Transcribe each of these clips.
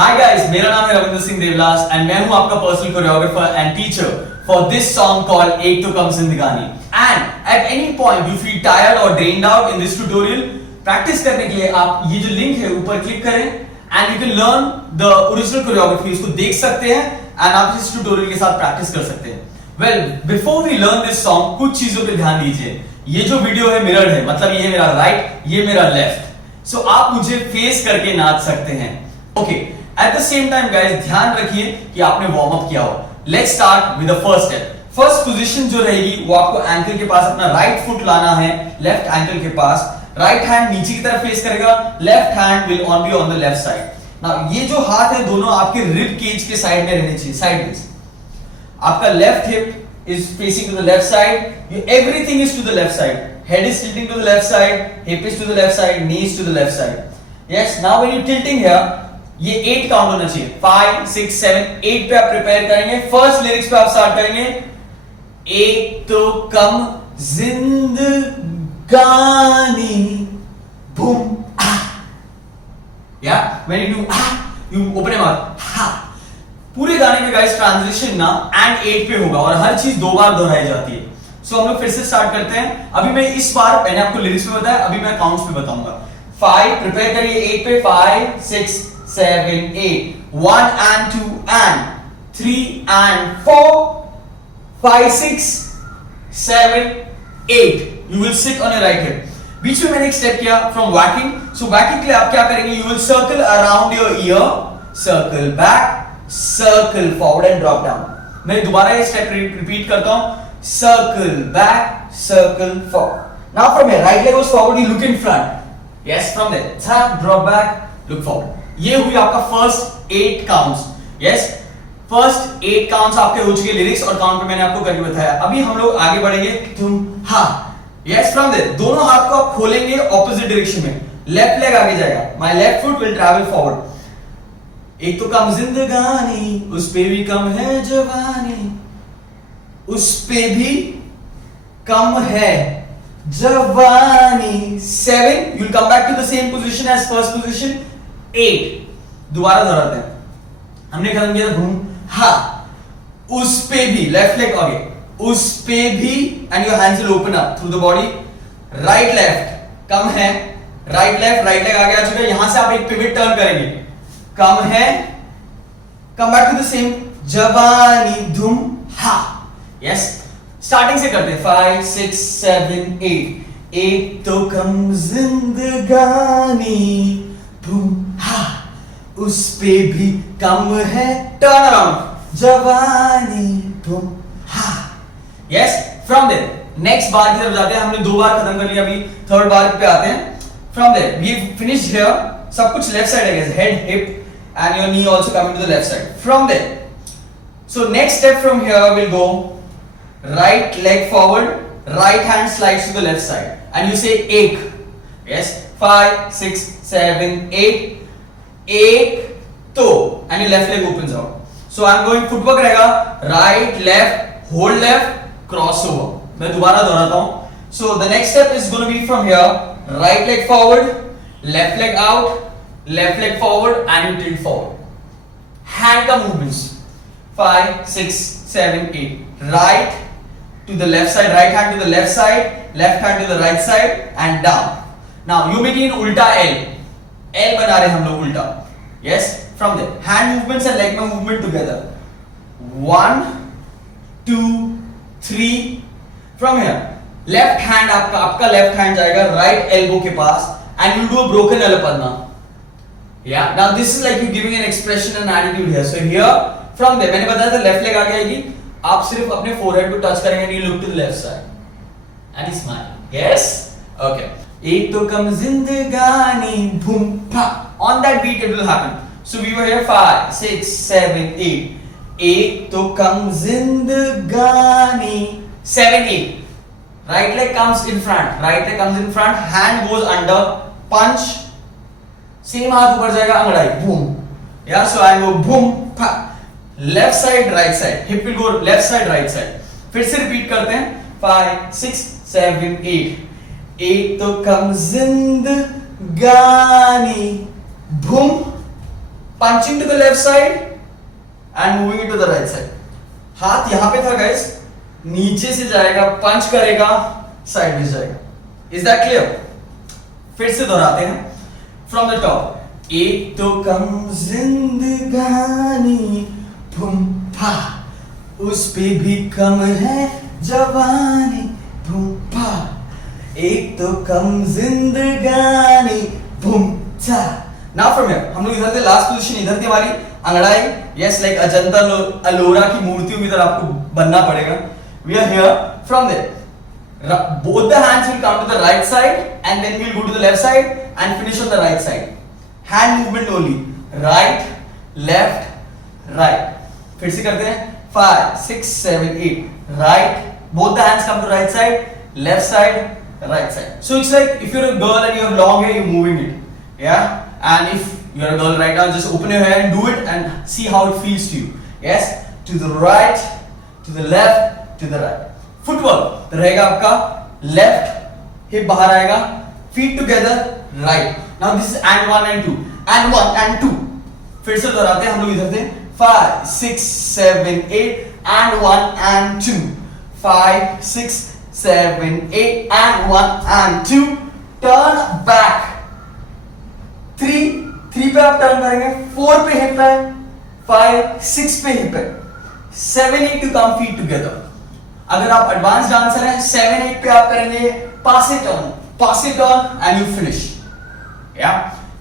Hi guys, मेरा नाम है रविंद्र सिंह देवलास एंड मैं हूं आपका personal choreographer and teacher for this song called एक तो कम जिंदगानी। And at any point you feel tired और drained out in this tutorial, practice करने के लिए आप ये जो लिंक है ऊपर क्लिक करें and you can learn the original choreography. उसको देख सकते हैं एंड आप इस ट्यूटोरियल के साथ प्रैक्टिस कर सकते हैं। Well, before we learn this song कुछ चीजों पे ध्यान दीजिए। ये जो वीडियो है मिरर्ड है, मतलब ये मेरा राइट, ये मेरा लेफ्ट। सो आप मुझे फेस करके नाच सकते हैं। Okay, at the same time guys ध्यान रखिए कि आपने वार्म अप किया हो। Let's start with the first step. First position जो रहेगी वो आपको एंकल के पास अपना राइट फुट लाना है, लेफ्ट एंकल के पास। राइट हैंड नीचे की तरफ फेस करेगा, left hand will be on the left side. Now ये जो हाथ है दोनों आपके रिब केज के साइड में रहने चाहिए, साइडवेज। आपका left hip is facing to the left side, everything is to the left side, head is tilting to the left side, hip is to the left side, knees to the left side. Yes, now when you tilting here, ये 8 count होना चाहिए। 5 6 7 8 पे आप prepare करेंगे। First lyrics पे आप start करेंगे, एक तो कम जिंदगानी बूम आ। या when you do you open your mouth हा। पूरे गाने में गाइस ट्रांजिशन ना एंड 8 पे होगा और हर चीज 2 बार दोहराई जाती है। सो हम लोग फिर से स्टार्ट करते हैं। अभी मैं इस बार मैंने आपको लिरिक्स में बताया, अभी मैं काउंट्स पे बताऊंगा। 5 प्रिपेयर करिए, 8 पे 5 6 7 8 1 and 2 and 3 and 4 5 6 7 8 you will sit on your right hip। बीच में मैंने एक स्टेप किया फ्रॉम वैकिंग। सो वैकिंग के लिए आप क्या करेंगे, you will circle around your ear, circle back, circle forward and drop down. मैं दोबारा ये स्टेप रिपीट करता हूं, circle back, circle forward. Now from here right leg goes forward, you look in front. Yes, from there tap drop back, look forward. ये हुई आपका first 8 counts. Yes, first 8 counts आपके हो चुके लिरिक्स और count पे मैंने आपको करके बताया। अभी हम लोग आगे बढ़ेंगे, तुम हा। यस, फ्रॉम देयर दोनों हाथ को आप खोलेंगे ऑपोजिट डायरेक्शन में, लेफ्ट लेग आगे जाएगा, my left foot will travel forward. एक तो कम जिंदगानी, उस पे भी कम है जवानी, उस पे भी कम है जवानी। 7 you will come back to the same position as first position। 8 दोबारा दोहराते हैं। हमने खत्म किया घूम हा। उस पे भी लेफ्ट लेग आगे, उस पे भी and your hands will open up through the body. Right left come है, राइट लेफ्ट, राइट लेग आगे आ चुका है। यहां से आप एक पिवट टर्न करेंगे, कम है, come back to the same, जवानी धूम हा। यस, स्टार्टिंग से करते हैं 5 6 7 8 एक तो कम जिंदगानी धूम हा, उस पे भी कम है, टर्न अराउंड, जवानी धूम हा। यस, फ्रॉम देयर नेक्स्ट बार की तरफ जाते हैं। हमने 2 बार खत्म कर लिया, अभी थर्ड बार पे आते हैं। From there we finished here, सब कुछ लेफ्ट साइड है, head hip and your knee also coming to the left side. From there, so next step from here will go right leg forward, right hand slides to the left side and you say ek. Yes, 5 6 7 8 ek to and your left leg opens out. So I'm going footwork रहेगा, right left hold left crossover। मैं दोबारा दोहराता हूँ। So the next step is going to be from here, right leg forward, left leg out, left leg forward and you tilt forward। hand का movements 5 6 7 8 right to the left side, right hand to the left side, left hand to the right side and down। now you make it उल्टा L बना रहे हम लोग उल्टा। yes, from there hand movements and leg movement together, 1 2 3 from here left hand आपका left hand जाएगा right elbow के पास and you do a broken L Padma। Yeah, now this is like you giving an expression and attitude here। So here from there मैंने बताया था left leg आगे आएगी, आप सिर्फ अपने फोरहेड को टच करेंगे and you look to the left side and smile। Yes, okay। एक तो कम जिंदगानी बूम फा, on that beat it will happen। So we were here 5 6 7 8 एक तो कम जिंदगानी 7 8 right leg comes in front, right leg comes in front, hand goes under, punch, same हाथ ऊपर जाएगा, अंगड़ाई बूम। या सो आई गो बूम फा, left side right side, hip will go left side right side. फिर से रिपीट करते हैं 5 6 7 8 एक तो कम जिंदगानी boom punching to the left side and moving it to the right side. हाथ यहां पे था गाइस, नीचे से जाएगा, पंच करेगा, साइड में जाएगा. Is that clear? फिर से दोहराते हैं from the top. एक तो कम जिंदगानी भूम फा, उस पे भी कम है जवानी भूम फा. एक तो कम जिंदगानी भूम चा. Now from here, हम लोग इधर थे, लास्ट पोजीशन इधर थी हमारी अंगड़ाई. Yes, like अजंता अलोरा की मूर्तियों की तरह आपको बनना पड़ेगा. We are here from there. Both the hands will come to the right side and then we'll go to the left side and finish on the right side. Hand movement only. Right, left, right. फिर से करते हैं 5, 6, 7, 8. Right. Both the hands come to right side, left side, right side. So it's like if you're a girl and you have long hair, you're moving it. Yeah. And if you're a girl right now, just open your hair and do it and see how it feels to you. Yes. To the right, to the left, to the right. Footwork रहेगा आपका left, hip बाहर आएगा, feet together, right. Now this is and 1 and 2 and 1 and 2. फिर से दोहराते हैं, हम लोग इधर थे 5, 6, 7, 8 and 1 and 2. 5, 6, 7, 8 and 1 and 2. Turn back. 3 पे आप टर्न करेंगे, 4 पे हिप है, 5, 6 पे हिप है, 7, 8 to come feet together. अगर आप एडवांस डांसर हैं, 7, 8 पे आप करेंगे pass it on and you finish. या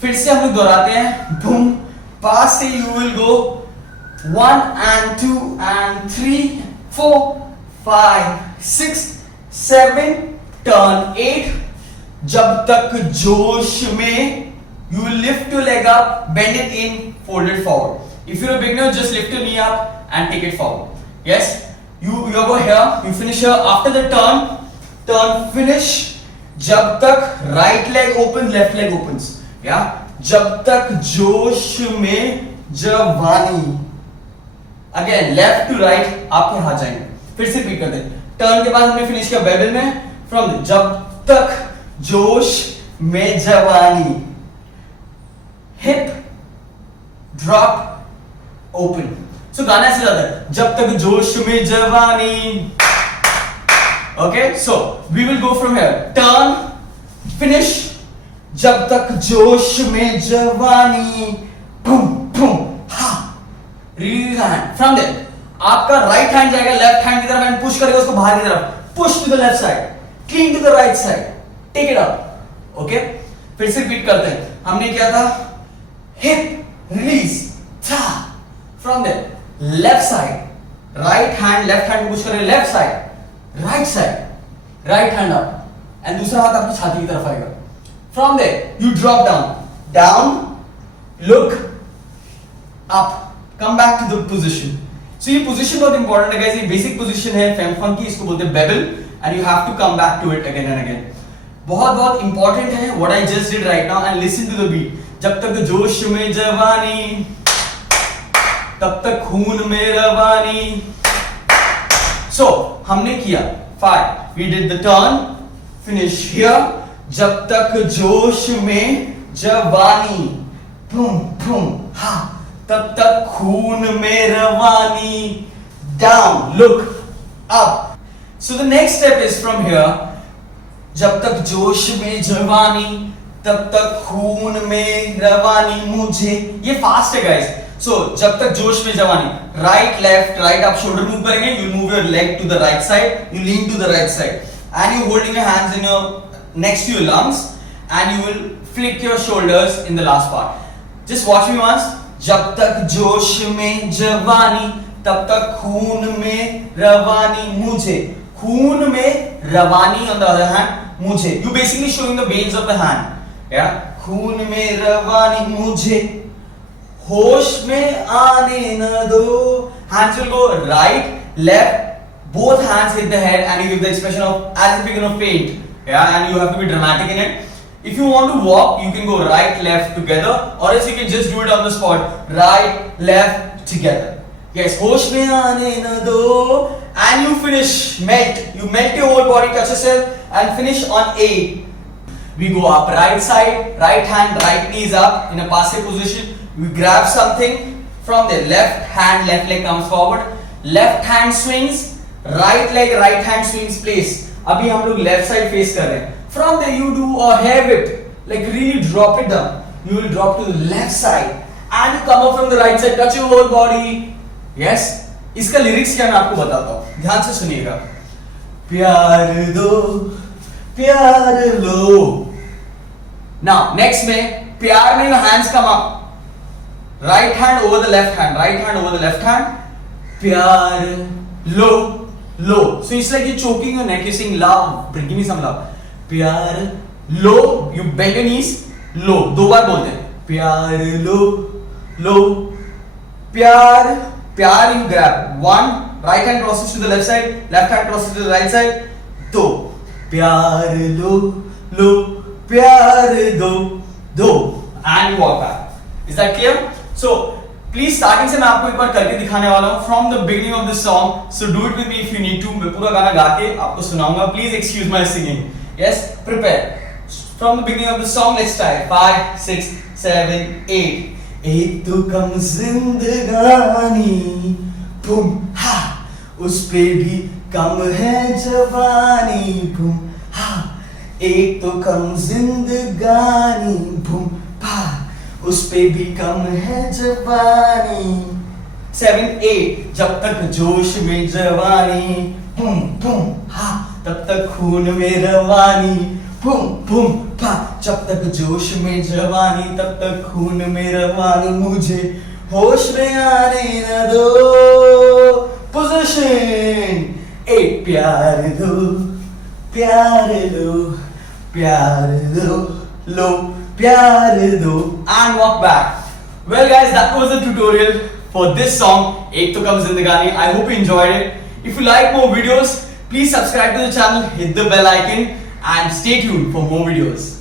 फिर से हम लोग दोहराते हैं, बूम, पास से you will go 1 and 2 and 3, 4, 5, 6, 7, turn 8. जब तक जोश में you will lift your leg up, bend it in, fold it forward. If you're a beginner, just lift your knee up and take it forward. Yes. You go here, you finish here. After the turn, finish. जब तक right leg opens, left leg opens. Yeah. जब तक जोश में जवानी. Again, left to right, आपके हाथ जाएंगे. फिर से रिपीट करते हैं. टर्न के बाद हमने फिनिश किया बेबल में. From जब तक जोश में जवानी. Hip, drop, open. So गाना ऐसे जाता है, जब तक जोश में जवानी. Okay, so we will go from here. Turn, finish. जब तक जोश में जवानी. Boom, boom, ha. Release the hand. From there, आपका right hand जाएगा left hand की तरफ and push करेगा उसको बाहर की तरफ. Push to the left side. Clean to the right side. Take it up. Okay? फिर से repeat करते हैं. हमने क्या था? Hip, release, ta. From there, left side, right hand, left hand push करें left side, right hand up, and दूसरा हाथ आपकी छाती की तरफ आएगा. From there, you drop down, look up, come back to the position. So ये position बहुत important है guys. ये basic position है fem funky, इसको बोलते हैं bevel, and you have to come back to it again and again. बहुत important है what I just did right now, and listen to the beat. जब तक जोश में जवानी, तब तक खून में रवानी. So हमने किया 5. We did the turn, finish here. जब तक जोश में जवानी, boom boom ha. तब तक खून में रवानी. Down, look up. So the next step is from here. जब तक जोश में जवानी, तब तक खून में रवानी मुझे. ये फास्ट है गाइस. सो जब तक जोश में जवानी, राइट लेफ्ट आप शोल्डर मूव करेंगे, you move your leg to the right side, you lean to the right side and you holding your hands in your next to your lungs and you will flick your shoulders in the last part. Just watch me once. जब तक जोश में जवानी, तब तक खून में रवानी मुझे. खून में रवानी on the other hand मुझे. You basically showing the veins of the hand. Yeah. खून में रवानी मुझे, होश में आने न दो. Hands will go right, left, both hands hit the head and you give the expression of as if you're gonna faint. Yeah, and you have to be dramatic in it. If you want to walk, you can go right, left together, or else you can just do it on the spot. Right, left together. Yes, hosh mein aane na do, and you finish, melt. You melt your whole body, touch yourself, and finish on 8. We go up right side, right hand, right knee is up in a passive position. you grab something from the left hand, left leg comes forward, left hand swings, right leg, right hand swings place. अभी हम लोग left side face कर रहे हैं. From there you do a hair whip, like really drop it down. You will drop to the left side and you come up from the right side, touch your whole body. Yes. इसका lyrics क्या मैं आपको बताता हूँ, ध्यान से सुनिएगा. प्यार दो, प्यार लो. Now next में प्यार में your hands come up. Right hand over the left hand, right hand over the left hand. प्यार लो, लो. So it's like you're choking your neck, you're saying love, give me some love. प्यार लो, you bend your knees, लो. दो बार बोलते हैं. प्यार लो, लो. प्यार, प्यार you grab. One, right hand crosses to the left side, left hand crosses to the right side. दो. प्यार लो, लो. प्यार दो, दो. And you walk back. Is that clear? So please starting से मैं आपको एक बार करके दिखाने वाला हूँ from the beginning of the song. So do it with me if you need to. मैं पूरा गाना गा के आपको सुनाऊंगा. Please excuse my singing. Yes, prepare. From the beginning of the song, let's try. 5, 6, 7, 8. एक तो कम जिंदगानी, बूम हा, उस पे भी कम है जवानी, बूम हा. एक तो कम जिंदगानी, बूम हा, उस पे भी कम है जवानी. 7, 8. जब तक जोश में जवानी, बूम बूम हा, तब तक खून में रवानी, बूम बूम हा. जब तक जोश में जवानी, तब तक खून में रवानी. मुझे होश में आने न दो. पोजीशन. एक प्यार दो, प्यार दो, प्यार दो, लो. प्यार दो. And walk back. Well guys, that was the tutorial for this song, एक तो कम जिंदगानी. I hope you enjoyed it. If you like more videos, please subscribe to the channel, hit the bell icon and stay tuned for more videos.